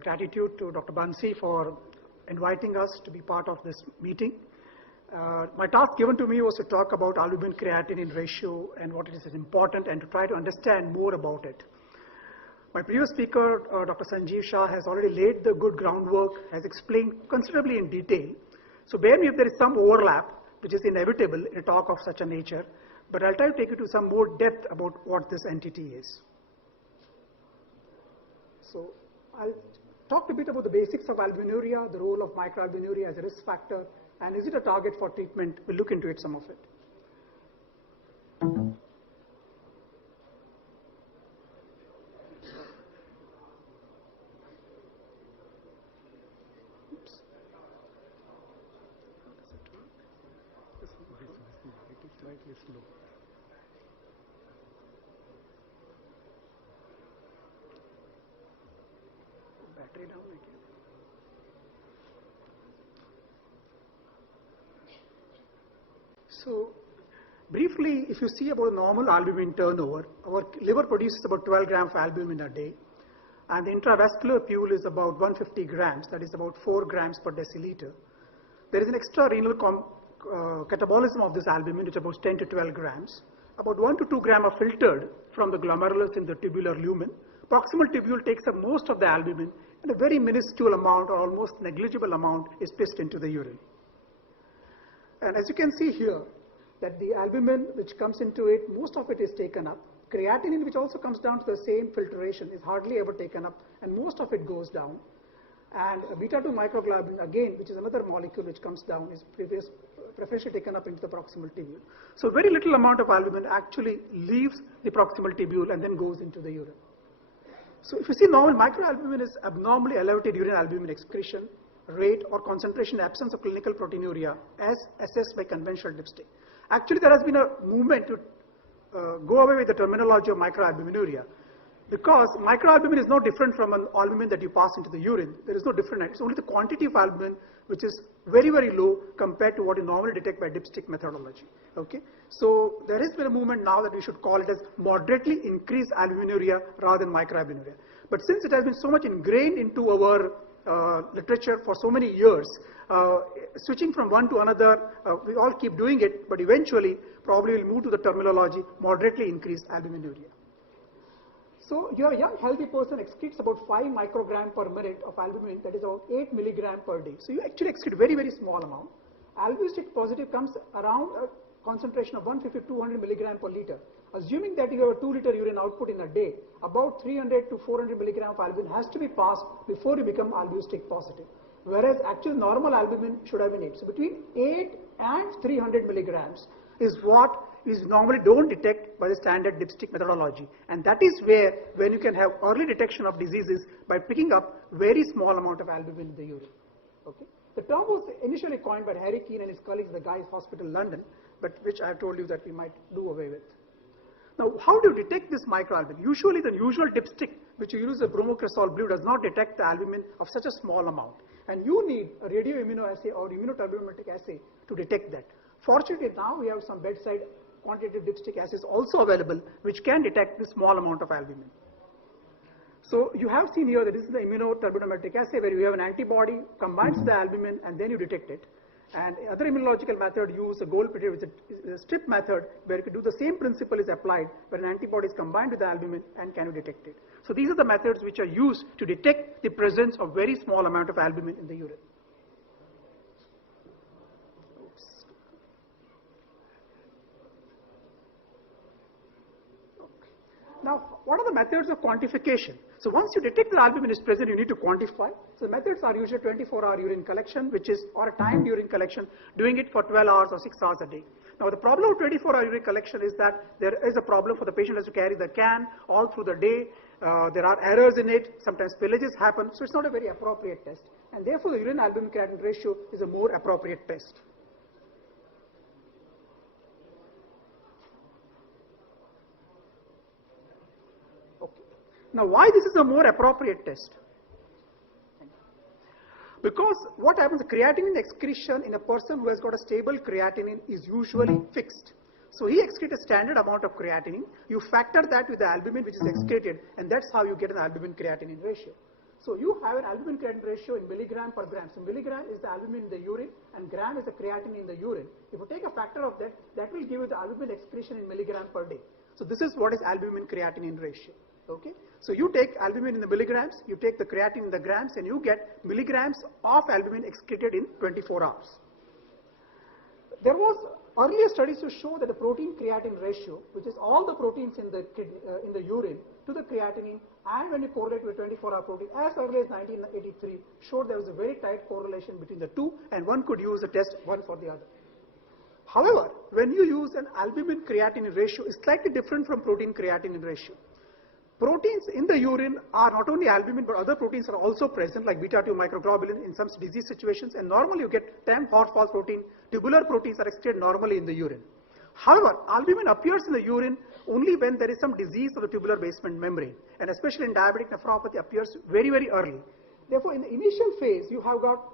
gratitude to Dr. Bansi for inviting us to be part of this meeting. My task given to me was to talk about albumin-creatinine ratio and what it is important and to try to understand more about it. My previous speaker, Dr. Sanjeev Shah, has already laid the good groundwork, has explained considerably in detail. So bear me if there is some overlap, which is inevitable in a talk of such a nature, but I'll try to take you to some more depth about what this entity is. So I'll talk a bit about the basics of albuminuria, the role of microalbuminuria as a risk factor, and is it a target for treatment? We'll look into it, some of it. Slightly slow. Battery down again. So briefly, if you see about normal albumin turnover, our liver produces about 12 grams of albumin a day, and the intravascular fuel is about 150 grams, that is about 4 grams per deciliter. There is an extra renal catabolism of this albumin, which is about 10 to 12 grams. About 1 to 2 grams are filtered from the glomerulus in the tubular lumen. Proximal tubule takes up most of the albumin, and a very minuscule amount or almost negligible amount is pissed into the urine. And as you can see here, that the albumin which comes into it, most of it is taken up. Creatinine, which also comes down to the same filtration, is hardly ever taken up, and most of it goes down. And beta-2 microglobulin, again, which is another molecule which comes down, is preferentially taken up into the proximal tubule. So very little amount of albumin actually leaves the proximal tubule and then goes into the urine. So if you see normal microalbumin is abnormally elevated urine albumin excretion rate or concentration absence of clinical proteinuria as assessed by conventional dipstick. Actually, there has been a movement to go away with the terminology of microalbuminuria, because microalbumin is no different from an albumin that you pass into the urine. There is no difference. It's only the quantity of albumin which is very, very low compared to what you normally detect by dipstick methodology. Okay? So there has been a movement now that we should call it as moderately increased albuminuria rather than microalbuminuria. But since it has been so much ingrained into our literature for so many years, switching from one to another, we all keep doing it, but eventually probably we'll move to the terminology moderately increased albuminuria. So your young healthy person excretes about 5 microgram per minute of albumin, that is about 8 milligram per day. So you actually excrete very, very small amount. Albumin positive comes around a concentration of 150 to 200 milligram per liter. Assuming that you have a 2 liter urine output in a day, about 300 to 400 milligram of albumin has to be passed before you become albumin positive. Whereas actual normal albumin should have been 8. So between 8 and 300 milligrams is what is normally don't detect by the standard dipstick methodology. And that is where, when you can have early detection of diseases by picking up very small amount of albumin in the urine. Okay? The term was initially coined by Harry Keane and his colleagues at the Guy's Hospital, London, but which I have told you that we might do away with. Now, how do you detect this microalbumin? Usually the usual dipstick, which you use a bromocresol blue, does not detect the albumin of such a small amount. And you need a radioimmunoassay or immunoturbidimetric assay to detect that. Fortunately, now we have some bedside quantitative dipstick assays also available, which can detect this small amount of albumin. So you have seen here that this is the immunoturbidimetric assay where you have an antibody, combines the albumin, and then you detect it. And other immunological method use a gold plated, which is a strip method, where you can do the same principle is applied, where an antibody is combined with the albumin and can you detect it. So these are the methods which are used to detect the presence of very small amount of albumin in the urine. Now, what are the methods of quantification? So once you detect the albumin is present, you need to quantify. So the methods are usually 24-hour urine collection, which is, or a timed urine collection, doing it for 12 hours or 6 hours a day. Now the problem of 24-hour urine collection is that there is a problem for the patient has to carry the can all through the day. There are errors in it. Sometimes spillages happen. So it's not a very appropriate test. And therefore the urine albumin creatinine ratio is a more appropriate test. Now, why this is a more appropriate test? Because what happens, the creatinine excretion in a person who has got a stable creatinine is usually fixed. So he excretes a standard amount of creatinine. You factor that with the albumin which is excreted, and that's how you get an albumin creatinine ratio. So you have an albumin creatinine ratio in milligram per gram. So milligram is the albumin in the urine and gram is the creatinine in the urine. If you take a factor of that, that will give you the albumin excretion in milligram per day. So this is what is albumin creatinine ratio. Okay. So you take albumin in the milligrams, you take the creatinine in the grams, and you get milligrams of albumin excreted in 24 hours. There was earlier studies to show that the protein creatinine ratio, which is all the proteins in the urine to the creatinine, and when you correlate with 24-hour protein, as early as 1983, showed there was a very tight correlation between the two, and one could use a test one for the other. However, when you use an albumin creatinine ratio, it's slightly different from protein creatinine ratio. Proteins in the urine are not only albumin, but other proteins are also present, like beta-2 microglobulin in some disease situations, and normally you get TAM phosphorus protein, tubular proteins are excreted normally in the urine. However, albumin appears in the urine only when there is some disease of the tubular basement membrane, and especially in diabetic nephropathy appears very, very early. Therefore, in the initial phase, you have got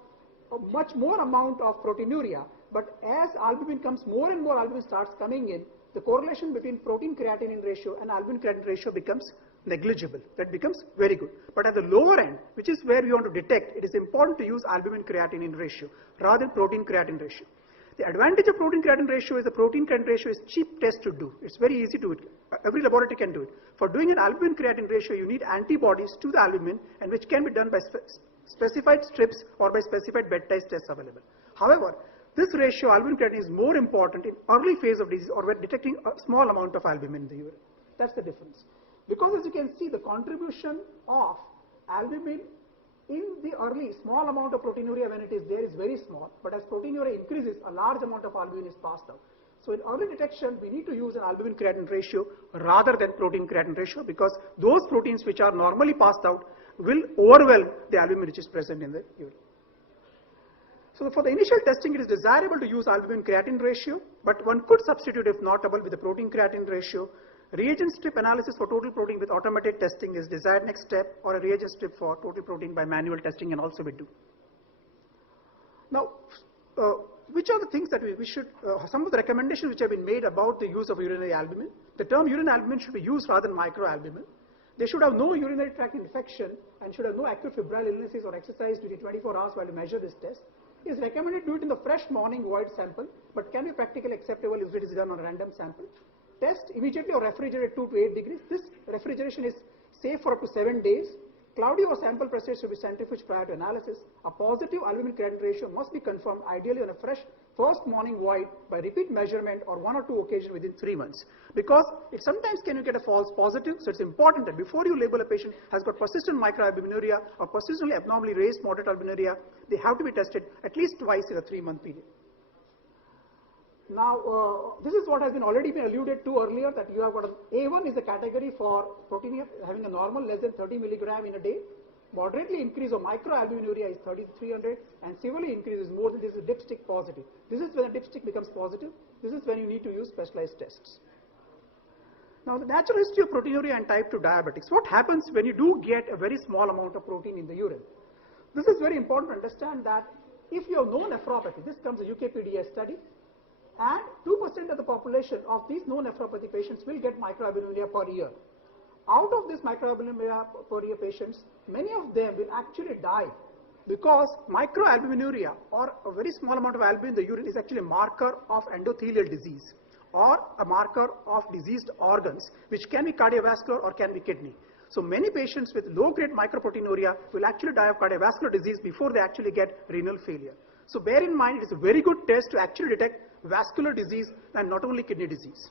a much more amount of proteinuria, but as albumin comes, more and more albumin starts coming in, the correlation between protein creatinine ratio and albumin creatinine ratio becomes negligible. That becomes very good. But at the lower end, which is where we want to detect, it is important to use albumin creatinine ratio rather than protein creatinine ratio. The advantage of protein creatinine ratio is the protein creatinine ratio is cheap test to do. It's very easy to do. Every laboratory can do it. For doing an albumin creatinine ratio, you need antibodies to the albumin, and which can be done by specified strips or by specified bed test tests available. However, this ratio, albumin creatinine, is more important in early phase of disease or when detecting a small amount of albumin in the urine. That's the difference. Because as you can see, the contribution of albumin in the early small amount of proteinuria when it is there is very small, but as proteinuria increases, a large amount of albumin is passed out. So in early detection, we need to use an albumin creatinine ratio rather than protein creatinine ratio, because those proteins which are normally passed out will overwhelm the albumin which is present in the urine. So for the initial testing, it is desirable to use albumin creatinine ratio, but one could substitute, if not able, with the protein creatinine ratio. Reagent strip analysis for total protein with automated testing is desired next step, or a reagent strip for total protein by manual testing, and also we do. Now, which are the things that we should, some of the recommendations which have been made about the use of urinary albumin. The term urinary albumin should be used rather than microalbumin. They should have no urinary tract infection and should have no acute febrile illnesses or exercise during 24 hours while you measure this test. It is recommended to do it in the fresh morning void sample, but can be practically acceptable if it is done on a random sample. Test immediately or refrigerate 2 to 8 degrees. This refrigeration is safe for up to 7 days. Cloudy or sample process should be centrifuged prior to analysis. A positive albumin creatinine ratio must be confirmed ideally on a fresh first morning void by repeat measurement or 1 or 2 occasions within 3 months. Because it sometimes can you get a false positive, so it's important that before you label a patient has got persistent microalbuminuria or persistently abnormally raised moderate albuminuria, they have to be tested at least twice in a 3-month period. Now, this is what has been already been alluded to earlier, that you have got A1 is the category for proteinuria having a normal less than 30 milligram in a day. Moderately increase of microalbuminuria is 300, and severely increase is more than this is dipstick positive. This is when the dipstick becomes positive. This is when you need to use specialized tests. Now, the natural history of proteinuria and type 2 diabetics. What happens when you do get a very small amount of protein in the urine? This is very important to understand that if you have no nephropathy, this comes a UKPDS study, and 2% of the population of these no nephropathy patients will get microalbuminuria per year. Out of this microalbuminuria per year patients, many of them will actually die, because microalbuminuria, or a very small amount of albumin in the urine, is actually a marker of endothelial disease or a marker of diseased organs, which can be cardiovascular or can be kidney. So many patients with low-grade microproteinuria will actually die of cardiovascular disease before they actually get renal failure. So bear in mind, it is a very good test to actually detect vascular disease and not only kidney disease.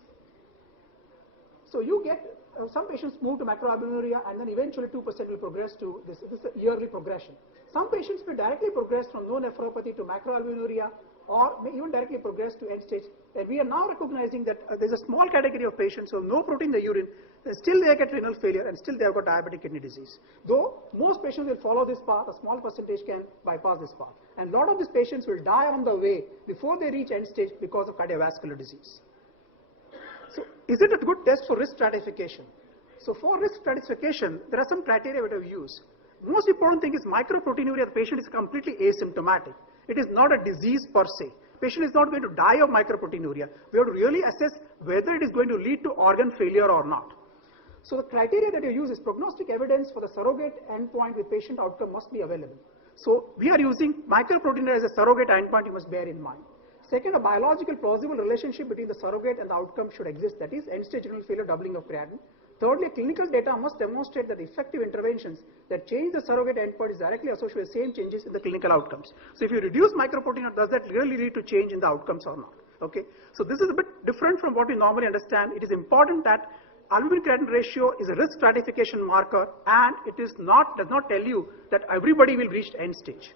So you get, some patients move to microalbuminuria and then eventually 2% will progress to this. This is a yearly progression. Some patients will directly progress from no nephropathy to macroalbuminuria, or may even directly progress to end stage. And we are now recognizing that there's a small category of patients who have no protein in the urine, still they get renal failure and still they have got diabetic kidney disease. Though most patients will follow this path, a small percentage can bypass this path. And a lot of these patients will die on the way before they reach end stage because of cardiovascular disease. So is it a good test for risk stratification? So for risk stratification, there are some criteria that we use. Most important thing is microproteinuria, the patient is completely asymptomatic. It is not a disease per se. Patient is not going to die of microproteinuria. We have to really assess whether it is going to lead to organ failure or not. So the criteria that you use is prognostic evidence for the surrogate endpoint with patient outcome must be available. So we are using microproteinuria as a surrogate endpoint, you must bear in mind. Second, a biological plausible relationship between the surrogate and the outcome should exist, that is end-stage renal failure, doubling of creatinine. Thirdly, clinical data must demonstrate that the effective interventions that change the surrogate endpoint is directly associated with the same changes in the clinical outcomes. So if you reduce microproteinuria, does that really lead to change in the outcomes or not? Okay. So this is a bit different from what we normally understand. It is important that albumin-creatinine ratio is a risk stratification marker, and it does not tell you that everybody will reach end stage.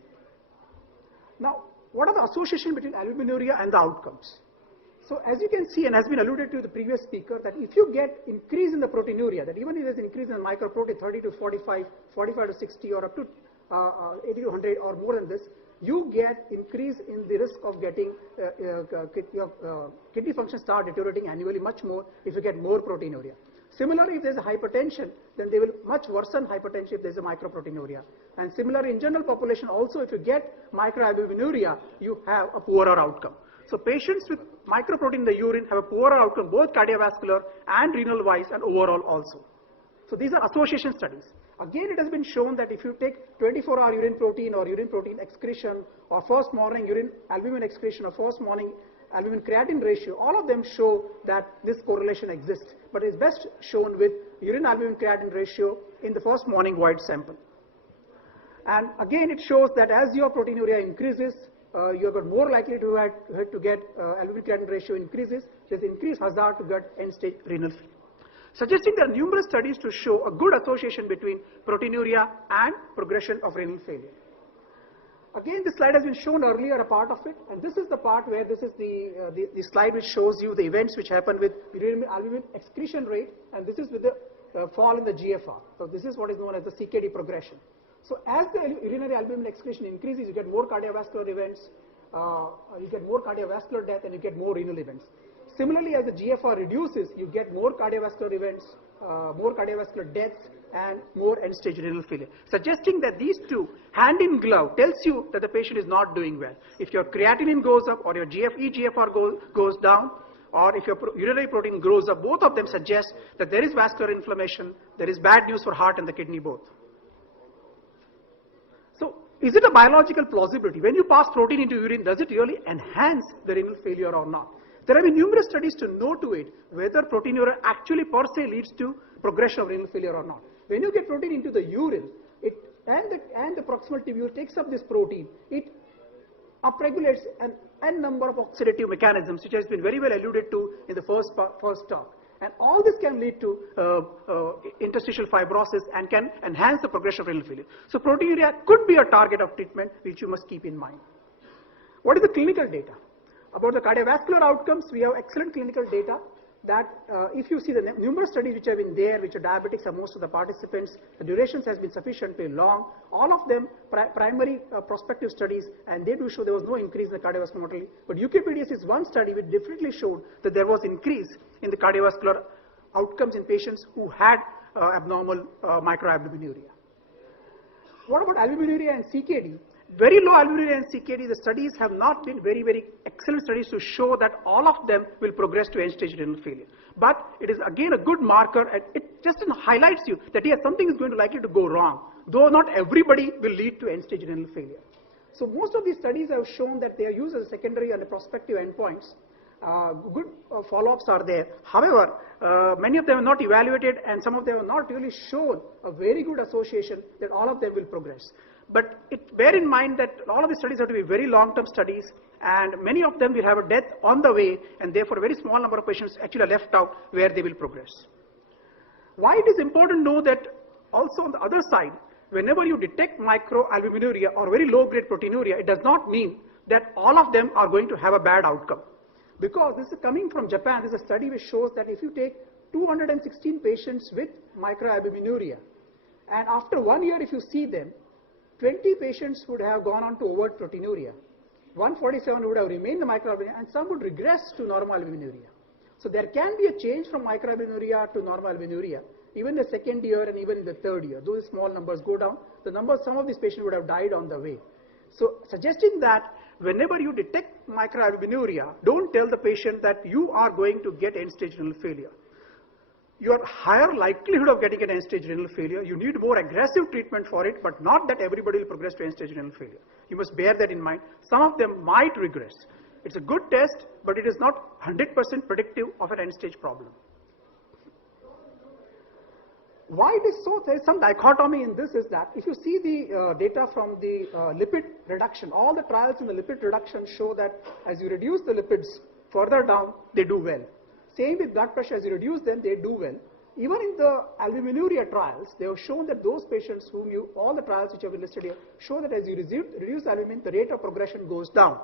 Now, what are the association between albuminuria and the outcomes? So as you can see, and has been alluded to the previous speaker, that if you get increase in the proteinuria, that even if there's increase in the microprotein 30 to 45, 45 to 60, or up to 80 to 100 or more than this, you get increase in the risk of getting kidney function start deteriorating annually much more if you get more proteinuria. Similarly, if there's a hypertension, then they will much worsen hypertension if there's a microproteinuria. And similarly, in general population also, if you get microalbuminuria, you have a poorer outcome. So patients with microprotein in the urine have a poorer outcome, both cardiovascular and renal wise and overall also. So these are association studies. Again, it has been shown that if you take 24-hour urine protein or urine protein excretion or first morning urine albumin excretion or first morning albumin creatinine ratio, all of them show that this correlation exists, but is best shown with urine albumin creatinine ratio in the first morning void sample. And again, it shows that as your proteinuria increases, you have got more likely to get albumin creatinine ratio increases. There's increased hazard to get end-stage renal failure, suggesting there are numerous studies to show a good association between proteinuria and progression of renal failure. Again, this slide has been shown earlier, a part of it, and this is the part where this is the slide which shows you the events which happen with urine albumin excretion rate, and this is with the fall in the GFR. So this is what is known as the CKD progression. So as the urinary albumin excretion increases, you get more cardiovascular events, you get more cardiovascular death, and you get more renal events. Similarly, as the GFR reduces, you get more cardiovascular events, more cardiovascular deaths, and more end-stage renal failure, suggesting that these two, hand in glove, tells you that the patient is not doing well. If your creatinine goes up or your eGFR goes down, or if your urinary protein grows up, both of them suggest that there is vascular inflammation, there is bad news for heart and the kidney both. So, is it a biological plausibility? When you pass protein into urine, does it really enhance the renal failure or not? There have been numerous studies to know to it whether proteinuria actually per se leads to progression of renal failure or not. When you get protein into the urine, and the proximal tubule takes up this protein, it upregulates an n number of oxidative mechanisms, which has been very well alluded to in the first talk. And all this can lead to interstitial fibrosis and can enhance the progression of renal failure. So proteinuria could be a target of treatment which you must keep in mind. What is the clinical data? About the cardiovascular outcomes, we have excellent clinical data that if you see the numerous studies which have been there, which are diabetics are most of the participants, the durations has been sufficiently long, all of them primary prospective studies, and they do show there was no increase in the cardiovascular mortality. But UKPDS is one study which definitely showed that there was increase in the cardiovascular outcomes in patients who had abnormal microalbuminuria. What about albuminuria and CKD? Very low albuminuria and CKD, the studies have not been very excellent studies to show that all of them will progress to end-stage renal failure. But it is again a good marker, and it just highlights you that yes, something is going to likely to go wrong, though not everybody will lead to end-stage renal failure. So most of these studies have shown that they are used as secondary and prospective endpoints. Good follow-ups are there. However, many of them are not evaluated, and some of them are not really shown a very good association that all of them will progress. But bear in mind that all of these studies have to be very long-term studies, and many of them will have a death on the way, and therefore a very small number of patients actually are left out where they will progress. Why it is important to know that also on the other side, whenever you detect microalbuminuria or very low-grade proteinuria, it does not mean that all of them are going to have a bad outcome. Because this is coming from Japan, this is a study which shows that if you take 216 patients with microalbuminuria, and after 1 year if you see them, 20 patients would have gone on to overt proteinuria, 147 would have remained the microalbuminuria, and some would regress to normal albuminuria. So there can be a change from microalbuminuria to normal albuminuria, even the second year and even in the third year. Those small numbers go down, some of these patients would have died on the way. So suggesting that whenever you detect microalbuminuria, don't tell the patient that you are going to get end-stage renal failure. you are higher likelihood of getting an end-stage renal failure. You need more aggressive treatment for it, but not that everybody will progress to end-stage renal failure. You must bear that in mind. Some of them might regress. It's a good test, but it is not 100% predictive of an end-stage problem. Why it is so? There is some dichotomy in this is that if you see the data from the lipid reduction, all the trials in the lipid reduction show that as you reduce the lipids further down, they do well. Same with blood pressure, as you reduce them, they do well. Even in the albuminuria trials, they have shown that those patients whom all the trials which have been listed here, show that as you reduce albumin, the rate of progression goes down.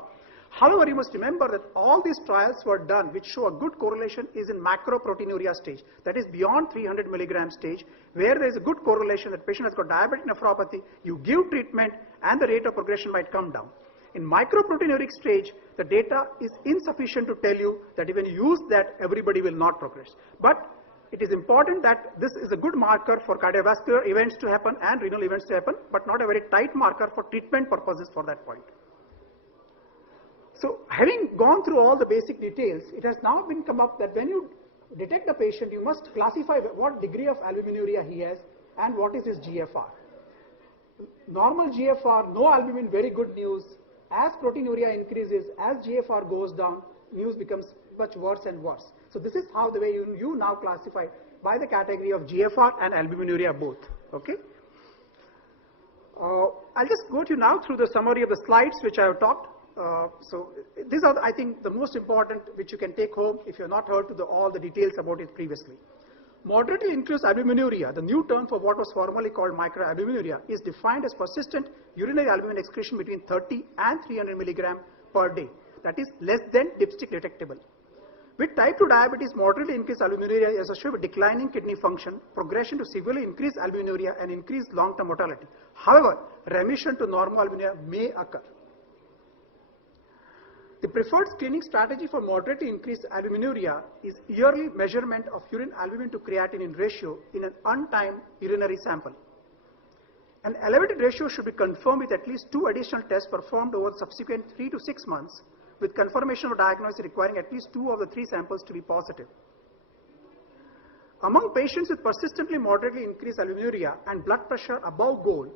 However, you must remember that all these trials were done which show a good correlation is in macroproteinuria stage, that is beyond 300 milligram stage, where there is a good correlation that patient has got diabetic nephropathy, you give treatment and the rate of progression might come down. In microproteinuric stage, the data is insufficient to tell you that even you use that, everybody will not progress. But it is important that this is a good marker for cardiovascular events to happen and renal events to happen, but not a very tight marker for treatment purposes for that point. So having gone through all the basic details, it has now been come up that when you detect the patient, you must classify what degree of albuminuria he has and what is his GFR. Normal GFR, no albumin, very good news. As proteinuria increases, as GFR goes down, news becomes much worse and worse. So this is how the way you now classify by the category of GFR and albuminuria both. Okay. I'll just go to you now through the summary of the slides which I have talked. So these are, I think, the most important which you can take home if you have not heard all the details about it previously. Moderately increased albuminuria, the new term for what was formerly called microalbuminuria, is defined as persistent urinary albumin excretion between 30 and 300 milligram per day. That is less than dipstick detectable. With type 2 diabetes, moderately increased albuminuria is associated with declining kidney function, progression to severely increased albuminuria, and increased long-term mortality. However, remission to normal albuminuria may occur. The preferred screening strategy for moderately increased albuminuria is yearly measurement of urine albumin to creatinine ratio in an untimed urinary sample. An elevated ratio should be confirmed with at least 2 additional tests performed over subsequent 3 to 6 months, with confirmation of diagnosis requiring at least 2 of the 3 samples to be positive. Among patients with persistently moderately increased albuminuria and blood pressure above goal,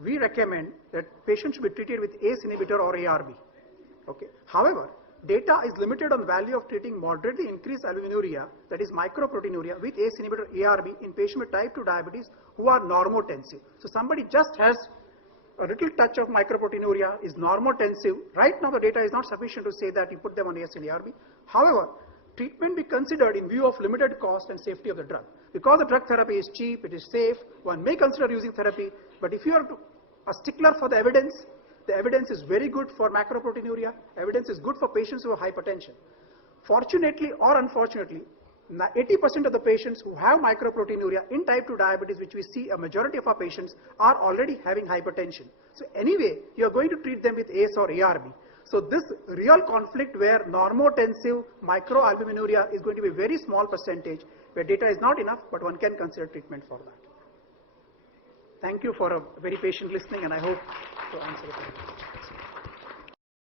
we recommend that patients should be treated with ACE inhibitor or ARB. Okay. However, data is limited on value of treating moderately increased albuminuria, that is microproteinuria, with ACE inhibitor ARB in patients with type 2 diabetes who are normotensive. So somebody just has a little touch of microproteinuria, is normotensive. Right now the data is not sufficient to say that you put them on ACE and ARB. However, treatment be considered in view of limited cost and safety of the drug. Because the drug therapy is cheap, it is safe, one may consider using therapy, but if you are a stickler for the evidence is very good for macroproteinuria, evidence is good for patients who have hypertension. Fortunately or unfortunately, 80% of the patients who have microproteinuria in type 2 diabetes, which we see a majority of our patients, are already having hypertension. So anyway, you are going to treat them with ACE or ARB. So this real conflict where normotensive microalbuminuria is going to be a very small percentage, where data is not enough, but one can consider treatment for that. Thank you for a very patient listening, and I hope to answer the question.